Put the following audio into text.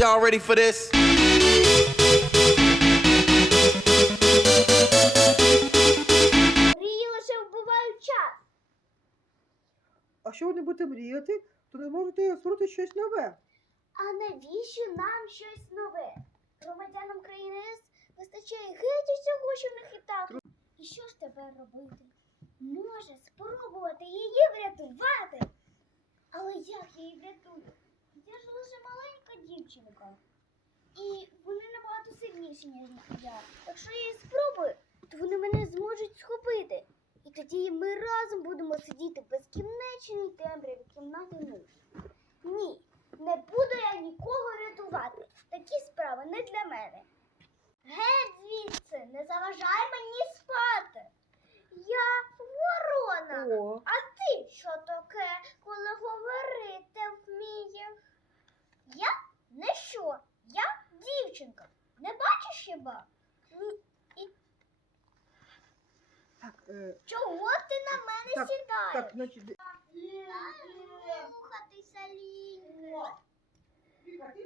Y'all ready for this? Мрії лише вбивають час. А що ви не будете мріяти, то не зможете створити щось нове. А навіщо нам щось нове? Громадянам країни ЕС вистачає геть усього, що в них і так. І що ж тепер робити? Може спробувати її врятувати. Але як я її врятую? Я ж лише маленька. І вони набагато сильніші, ніж я. Якщо я спробую, то вони мене зможуть схопити. І тоді ми разом будемо сидіти в безкінечній темряві кімнати нуль. Ні, не буду я нікого рятувати. Такі справи не для мене. Геть звідси, не заважай мені спати. Я ворона. О, А ти що таке, коли говорити вмієш? Я не що, я дівчинка. Не бачиш хіба? І так, е, чого ти на мене Так, сідаєш? так, значить, де- Слухатися лінь. Віка, ти